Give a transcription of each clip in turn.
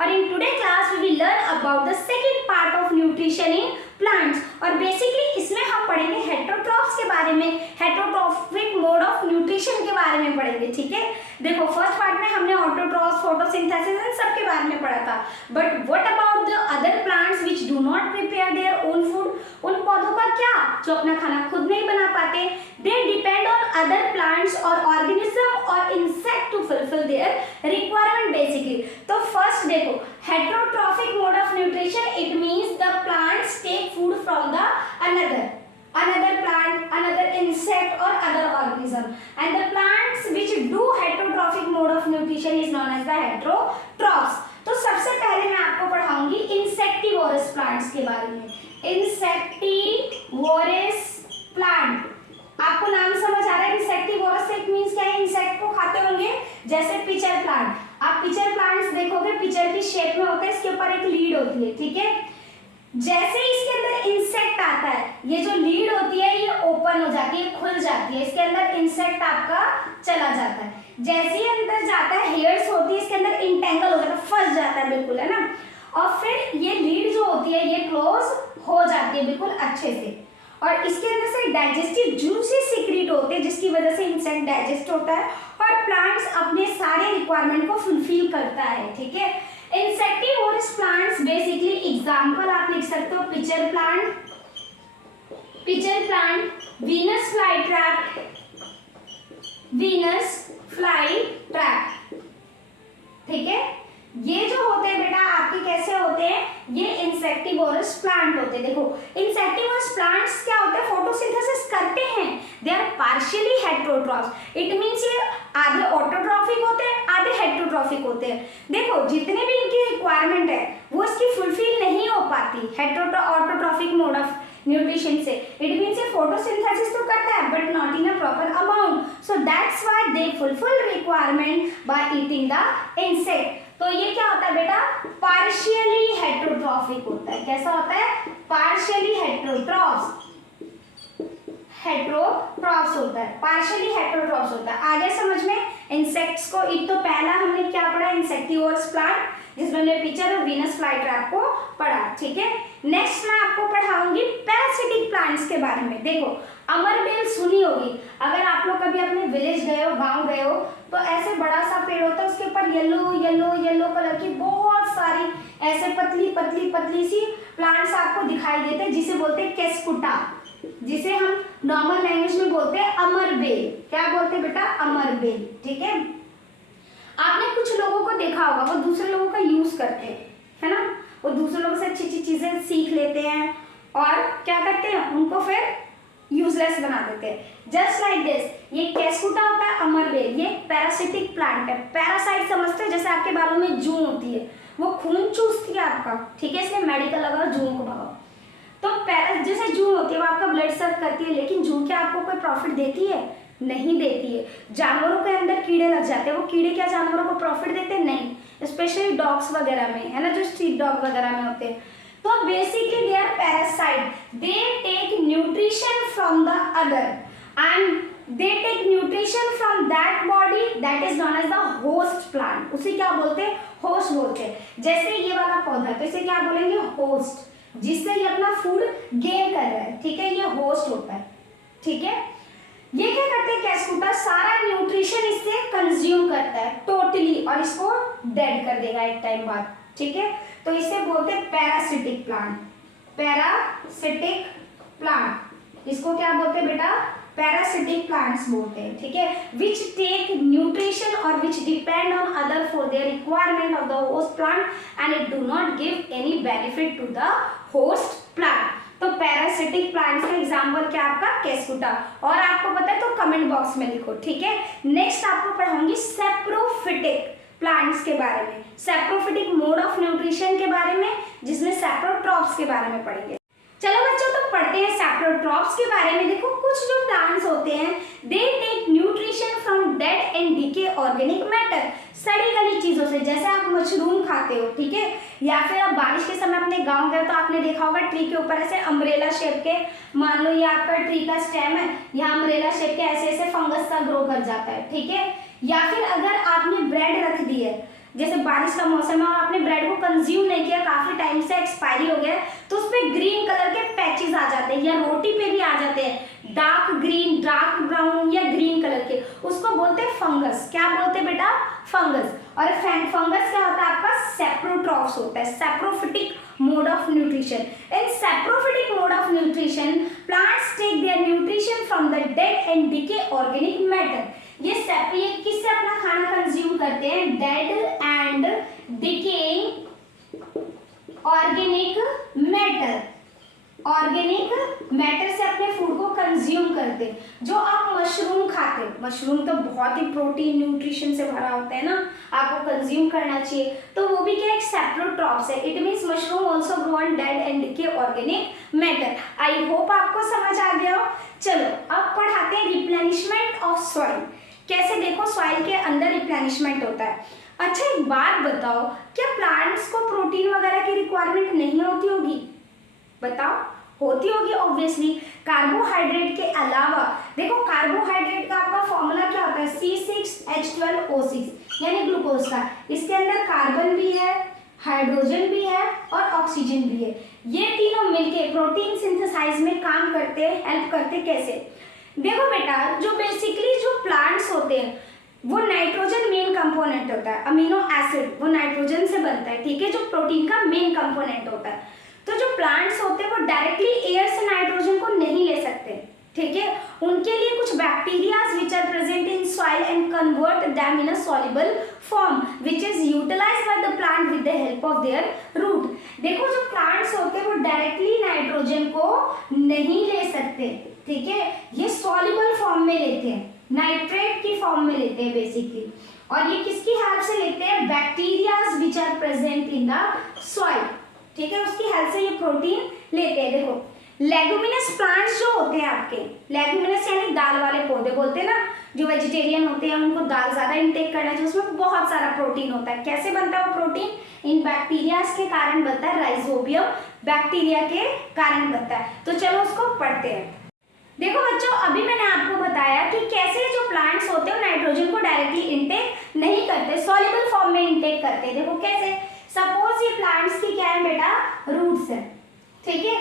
और in today class we will learn about the second part of nutrition in plants. और basically इसमें हम पढ़ेंगे हेटेरोट्रॉफ्स के बारे में, हेटेरोट्रॉफिक मोड ऑफ न्यूट्रिशन के बारे में पढ़ेंगे। ठीक है, देखो फर्स्ट पार्ट में हमने ऑटोट्रॉफ्स, फोटोसिंथेसिस इन सब के बारे में पढ़ा था, but what about the other plants which do not prepare their own food? उन पौधों का क्या जो अपना खाना खुद नहीं बना पाते? They depend on other plants और ऑर्गेनिज्म और insect to fulfil their requirement basically. तो फर्स्ट देखो, heterotrophic mode of nutrition, it means the plants take food from the another plant, another insect or other organism, and the plants which do heterotrophic mode of nutrition is known as the heterotrophs। तो सबसे पहले मैं आपको पढ़ाऊंगी insectivorous plants के बारे में। Insectivorous plant, आपको नाम समझ आ रहा है? इंसेक्टिवोरस इट मींस क्या है? इंसेक्ट को खाते होंगे, जैसे पिचर प्लांट। आप पिचर प्लांट्स देखोगे, पिचर की शेप में होता है, इसके ऊपर एक लीड होती है। ठीक है, जैसे इसके अंदर इंसेक्ट आता है, ये जो लीड होती है ये ओपन हो जाती है, खुल जाती है, इसके अंदर इंसेक्ट आपका चला जाता है। जैसे ही अंदर जाता है, हेयर्स होती है, इसके अंदर इंटेंगल हो जाता है, फंस जाता है बिल्कुल, है ना। और फिर ये लीड जो होती है ये क्लोज हो जाती है बिल्कुल अच्छे से, और इसके अंदर से डाइजेस्टिव जूसेस सीक्रेट होते हैं, जिसकी वजह से इंसेक्ट डाइजेस्ट होता है और प्लांट्स अपने सारे रिक्वायरमेंट को फुलफिल करता है। ठीक है, इंसेक्टिवोरस प्लांट्स बेसिकली एग्जांपल आप लिख सकते हो, pitcher plant, Venus fly trap. ठीक है, ये जो होते हैं बेटा आपके कैसे होते हैं? ये इंसेक्टिवोरस प्लांट होते हैं। देखो इंसेक्टिवोरस प्लांट्स क्या होते हैं? फोटोसिंथेसिस करते हैं, they are partially heterotrophs. It means ये आधे ऑटोट्रॉफिक होते हैं, आधे हेटेरोट्रॉफिक होते हैं। देखो जितने भी इनकी रिक्वायरमेंट है वो इसकी फुलफिल नहीं हो पाती ऑटोट्रॉफिक मोड ऑफ न्यूट्रिशन से। इट मींस ये फोटोसिंथेसिस तो करता है but not in a proper amount, so that's why they fulfil requirement by eating the insect. तो ये क्या होता है बेटा? पार्शियली हेटेरोट्रॉफिक होता है। कैसा होता है? पार्शियली हेटेरोट्रॉफ्स होता है, पार्शियली हेटेरोट्रॉफ्स होता है। आगे समझ में इंसेक्ट्स को, एक तो पहला हमने क्या पढ़ा? इंसेक्टिवोरस प्लांट, जिसमें हमने पिचर और वीनस फ्लाई ट्रैप को पढ़ा। ठीक है, नेक्स्ट मैं आपको पढ़ाऊंगी पैरासिटिक प्लांट्स के बारे में। देखो अमरबेल सुनी होगी, अगर आप लोग कभी अपने विलेज गए हो, गांव गए हो, तो ऐसे बड़ा सा पेड़ होता है, उसके ऊपर येलो कलर की बहुत सारी ऐसे पतली सी प्लांट्स आपको दिखाई देते हैं, जिसे बोलते हैं केस्कुटा, जिसे हम नॉर्मल लैंग्वेज में बोलते हैं अमरबेल। क्या बोलते हैं बेटा? अमरबेल। ठीक है, आपने कुछ लोगों को देखा होगा वो दूसरे लोगों का यूज करते हैं, है ना, वो दूसरे लोगों से अच्छी चीजें सीख लेते हैं और क्या करते हैं, उनको फिर यूजलेस बना देते हैं। जस्ट लाइक दिस, ये केस्कुटा होता है, अमरबेल, ये पैरासिटिक प्लांट है। पैरासाइट समझते हैं, जैसे आपके बालों में जूं होती है, वो खून चूसती है आपका। ठीक है, इसलिए मेडिकल लगाओ, जूं को भगाओ। तो जैसे जूं होती है वो आपका ब्लड सर्व करती है, लेकिन जूं क्या आपको कोई प्रॉफिट देती है? नहीं देती है। जानवरों के अंदर कीड़े लग जाते हैं, वो कीड़े क्या जानवरों को प्रॉफिट देते हैं? नहीं, स्पेशली डॉग्स वगैरह में, है ना, जो स्ट्रीट डॉग वगैरह में होते हैं। तो basically they are parasite, they take nutrition from the other and they take nutrition from that body that is known as the host plant. उसे क्या बोलते हैं? होस्ट बोलते हैं। जैसे ये वाला पौधा, तो इसे क्या बोलेंगे? होस्ट, जिससे ये अपना फूड गेन कर रहा है। ठीक है, ये होस्ट होता है। ठीक है, ये क्या करते हैं? केस्कुटा सारा न्यूट्रिशन इससे कंज्यूम करता है टोटली, और इसको डेड कर देगा एक टाइम बाद। ठीक है, तो इसे बोलते हैं पैरासिटिक प्लांट। पैरासिटिक प्लांट, इसको क्या बोलते हैं बेटा? पैरासिटिक प्लांट्स बोलते हैं। ठीक है, विच टेक न्यूट्रिशन और which depend on other for their requirement of the host plant and it do not give any benefit to the host plant. तो पैरासिटिक प्लांट्स का एग्जांपल क्या आपका? केस्कुटा। और आपको पता है तो कमेंट बॉक्स में लिखो। ठीक है, नेक्स्ट आपको पढ़ाऊंगी सैप्रोफिटिक प्लांट्स के बारे में, सैप्रोफिटिक मोड ऑफ न्यूट्रिशन के बारे में, जिसमें सैप्रोट्रॉप्स के बारे में पढ़ेंगे। चलो बच्चों, तो पढ़ते हैं सैप्रोट्रॉप्स के बारे में। देखो कुछ जो प्लांट्स होते हैं, they take nutrition from dead and decay organic matter, सड़ी गली चीजों से। जैसे आप मशरूम खाते हो, ठीक है, या फिर आप बारिश के समय अपने गांव गए तो आपने देखा होगा ट्री के ऊपर ऐसे अम्ब्रेला शेप के, मान लो ये आपका ट्री का स्टेम है, यहाँ अम्ब्रेला शेप के ऐसे ऐसे फंगस सा ग्रो कर जाता है। ठीक है, या फिर अगर आपने ब्रेड रख दी है, जैसे बारिश का मौसम है और आपने ब्रेड को कंज्यूम नहीं किया, काफी टाइम से एक्सपायरी हो गया, तो उस पे ग्रीन कलर के पैचेस आ जाते हैं, या रोटी पे भी आ जाते हैं डार्क ग्रीन, डार्क ब्राउन या ग्रीन कलर के, उसको बोलते हैं फंगस। क्या बोलते हैं बेटा? फंगस। और फंगस क्या होता है आपका? सेप्रोट्रॉफ्स होता है, saprophytic mode of nutrition. In saprophytic mode of nutrition plants take their nutrition from the dead and decay organic matter. ये किससे अपना खाना कंज्यूम करते हैं? Dead and decaying organic matter, organic matter से अपने फूड को कंज्यूम करते हैं। जो आप मशरूम खाते हैं, मशरूम तो बहुत ही प्रोटीन न्यूट्रिशन से भरा होता है ना, आपको कंज्यूम करना चाहिए, तो वो भी क्या एक सेप्रोट्रॉप्स है। It means mushroom also grow on dead and decay organic matter. I hope आपको समझ आ गया हो। चलो अब पढ़ाते हैं रिप्लेनिशमेंट ऑफ सॉइल। कैसे? देखो सॉइल के अंदर रिप्लेनिशमेंट होता है। अच्छा एक बात बताओ, क्या प्लांट्स को प्रोटीन वगैरह की रिक्वायरमेंट नहीं होती होगी? बताओ। होती होगी ऑब्वियसली। कार्बोहाइड्रेट के अलावा देखो, कार्बोहाइड्रेट का आपका फॉर्मूला क्या होता है? C6H12O6 यानी ग्लूकोज का। इसके अंदर कार्बन भी है, हाइड्रोजन भी है और ऑक्सीजन भी है। ये तीनों मिलके प्रोटीन सिंथेसाइज में काम करते हैं, हेल्प करते। कैसे? देखो बेटा, जो बेसिकली जो प्लांट्स होते हैं वो नाइट्रोजन मेन कंपोनेंट होता है, अमीनो एसिड वो नाइट्रोजन से बनता है, ठीक है, जो प्रोटीन का मेन कंपोनेंट होता है। तो जो प्लांट्स होते हैं वो डायरेक्टली एयर से नाइट्रोजन को नहीं ले सकते, ठीक है। उनके लिए कुछ bacterias which are present in soil and convert them in a soluble form which is utilized by the plant with the help of their root. देखो जो प्लांट्स होते हैं वो डायरेक्टली नाइट्रोजन को नहीं ले सकते, ठीक है, ये सॉल्युबल फॉर्म में लेते हैं, नाइट्रेट की फॉर्म में लेते हैं बेसिकली। और ये किसकी हेल्प से लेते हैं? Bacterias which are present in the soil, ठीक है, उसकी हेल्प से ये प्रोटीन लेते हैं। देखो लेगुमिनस प्लांट्स जो होते हैं आपके, लेगुमिनस यानी दाल वाले पौधे बोलते हैं ना, जो वेजिटेरियन होते हैं उनको दाल ज्यादा इंटेक करना चाहिए, उसमें बहुत सारा प्रोटीन होता है। कैसे बनता है वो प्रोटीन? इन बैक्टीरियाज के कारण बनता है, राइजोबियम बैक्टीरिया के कारण बनता है। तो चलो उसको पढ़ते हैं। देखो बच्चों, अभी मैंने आपको बताया कि कैसे जो प्लांट्स होते हैं नाइट्रोजन को डायरेक्टली इंटेक नहीं करते, सॉल्युबल फॉर्म में इंटेक करते हैं। देखो कैसे? सपोज ये प्लांट्स की क्या है बेटा? रूट्स है, ठीक है।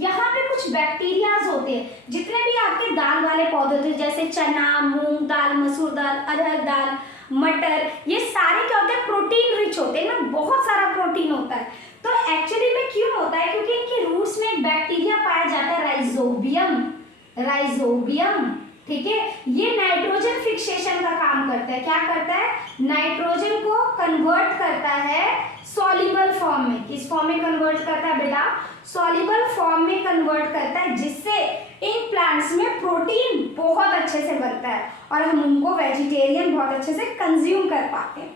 यहाँ पे कुछ बैक्टीरियाज होते हैं, जितने भी आपके दाल वाले पौधे होते हैं जैसे चना, मूंग दाल, मसूर दाल, अरहर दाल, मटर, ये सारे क्या होते हैं? प्रोटीन रिच होते हैं, इनमें बहुत सारा प्रोटीन होता है। तो एक्चुअली में क्यों होता है? क्योंकि इनके रूट्स में एक बैक्टीरिया पाया जाता है, राइजोबियम, राइजोबियम, ठीक है। ये नाइट्रोजन फिक्सेशन का काम करता है। क्या करता है? नाइट्रोजन को कन्वर्ट करता है सॉल्युबल फॉर्म में। किस फॉर्म में कन्वर्ट करता है बेटा? सॉल्युबल फॉर्म में कन्वर्ट करता है, जिससे इन प्लांट्स में प्रोटीन बहुत अच्छे से बनता है और हम उनको वेजिटेरियन बहुत अच्छे से कंज्यूम कर पाते हैं।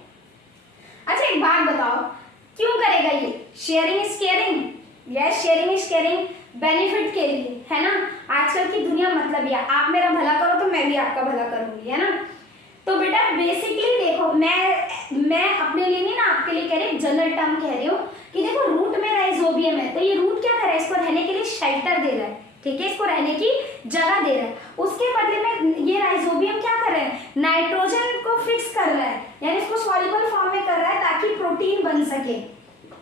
अच्छा एक बात बताओ, क्यों करेगा ये? Sharing is caring, yes sharing is caring, benefit के लिए, है ना। आजकल की दुनिया मतलब ये, आप मेरा भला करो तो मैं भी आपका भला करूंगी, है ना। तो बेटा बेसिकली देखो, मैं अपने लिए नहीं ना, आपके लिए कह रही हूँ, जनरल टर्म कह रही हूँ कि देखो रूट में राइजोबियम है, तो ये रूट क्या कर रहा है? इसको रहने के लिए शेल्टर दे रहा है, ठीक है, इसको रहने की जगह दे रहा है। उसके बदले में ये राइजोबियम क्या कर रहा है? नाइट्रोजन को फिक्स कर रहा है, यानी इसको सॉल्युबल फॉर्म में कर रहा है ताकि प्रोटीन बन सके,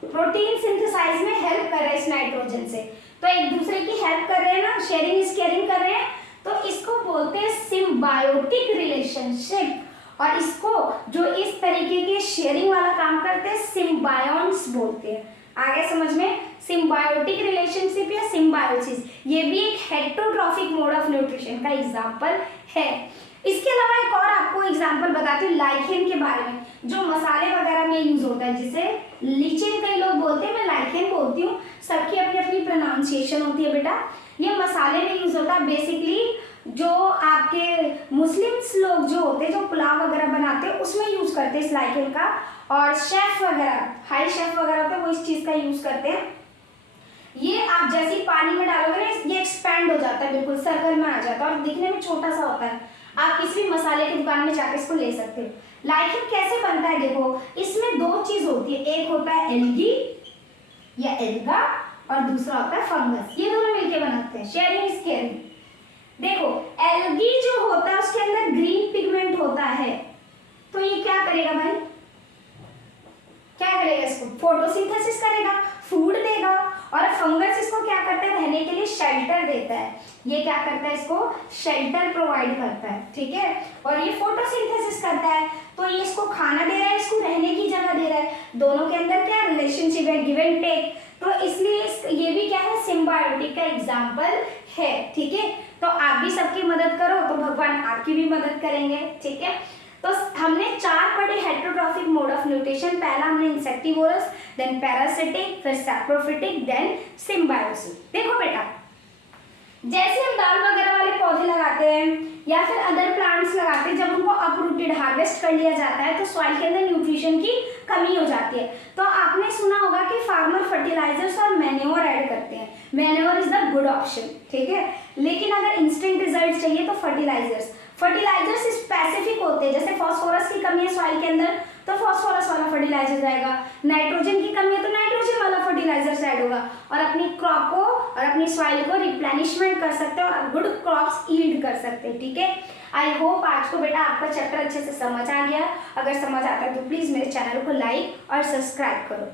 प्रोटीन सिंथेसाइज में हेल्प कर रहा है इस नाइट्रोजन से। तो एक दूसरे की हेल्प कर रहे हैं ना, शेयरिंग इज केयरिंग कर रहे हैं, तो इसको बोलते हैं सिम्बायोटिक रिलेशनशिप। और इसको जो इस तरीके के शेयरिंग वाला काम करते हैं सिम्बायोन्ट्स बोलते हैं। आगे समझ में? सिम्बायोटिक रिलेशनशिप या सिम्बायोसिस, ये भी एक हेटेरोट्रॉफिक मोड ऑफ न्यूट्रिशन का एग्जांपल है। इसके अलावा एक और आपको एग्जांपल बताती हूँ लाइकेन के बारे में, जो मसाले वगैरह में यूज होता है, जिसे लिचिन कई लोग बोलते हैं, मैं लाइकेन बोलती हूँ, सबकी अपनी अपनी प्रोनाउंसिएशन होती है बेटा। ये मसाले में यूज होता है बेसिकली, जो आपके मुस्लिम्स लोग जो होते हैं, जो पुलाव वगैरह बनाते हैं उसमें यूज करते हैं इस लाइकेन का, और शेफ वगैरह, हाई शेफ वगैरह होते हैं वो इस चीज का यूज करते हैं। ये आप जैसे ही पानी में डालोगे ना, ये एक्सपैंड हो जाता है, बिल्कुल सर्कल में आ जाता है और दिखने में छोटा सा होता है। आप किसी भी मसाले की दुकान में जाकर इसको ले सकते हो। लाइकेन कैसे बनता है? देखो इसमें दो चीज होती है, एक होता है एल्गी या एल्गा और दूसरा होता है फंगस, ये दोनों मिलकर बनाते हैं। Sharing is caring. देखो एल्गी जो होता है उसके अंदर ग्रीन पिगमेंट होता है, तो ये क्या करेगा भाई? क्या करेगा, इसको फोटोसिंथेसिस करेगा, फूड देगा, और फंगस इसको क्या करता है, रहने के लिए शेल्टर देता है। ये क्या करता है, इसको शेल्टर प्रोवाइड करता है, ठीक है। और ये फोटोसिंथेसिस करता है, तो ये इसको खाना दे रहा है, इसको रहने की जगह दे रहा है। दोनों के अंदर क्या रिलेशनशिप है, गिव एंड टेक। तो इसलिए ये भी क्या है, सिम्बायोटिक का एग्जाम्पल है, ठीक है। तो आप भी सबकी मदद करो तो भगवान आपकी भी मदद करेंगे, ठीक है। तो हमने 4 पढ़े हेटेरोट्रॉफिक मोड ऑफ न्यूट्रिशन। पहला हमने इंसेक्टिवोरस, देन पैरासिटिक, फिर सैप्रोफिटिक, देन सिम्बायोसिस। देखो बेटा, जैसे हम दाल वगैरह वाले पौधे लगाते हैं या फिर अदर प्लांट्स लगाते हैं, जब उनको अपरूटेड हार्वेस्ट कर लिया जाता है तो सॉइल के अंदर न्यूट्रिशन की कमी हो जाती है। तो आपने सुना होगा कि फार्मर फर्टिलाइजर्स और मैन्योर ऐड करते हैं। Manure is the good option, ठीक है। लेकिन अगर इंस्टेंट रिजल्ट चाहिए तो फर्टिलाइजर्स स्पेसिफिक होते हैं। जैसे फास्फोरस की कमी है सॉइल के अंदर तो फास्फोरस वाला फर्टिलाइजर आएगा, नाइट्रोजन की कमी है तो नाइट्रोजन वाला फर्टिलाइजर ऐड होगा, और अपनी क्रॉप को और अपनी सॉइल को रिप्लेनिशमेंट कर सकते हैं और गुड क्रॉप्स यील्ड कर सकते हैं, ठीक है। आई होप आज को बेटा आपका चैप्टर अच्छे से समझ आ गया। अगर समझ आता है तो प्लीज मेरे चैनल को लाइक और सब्सक्राइब करो।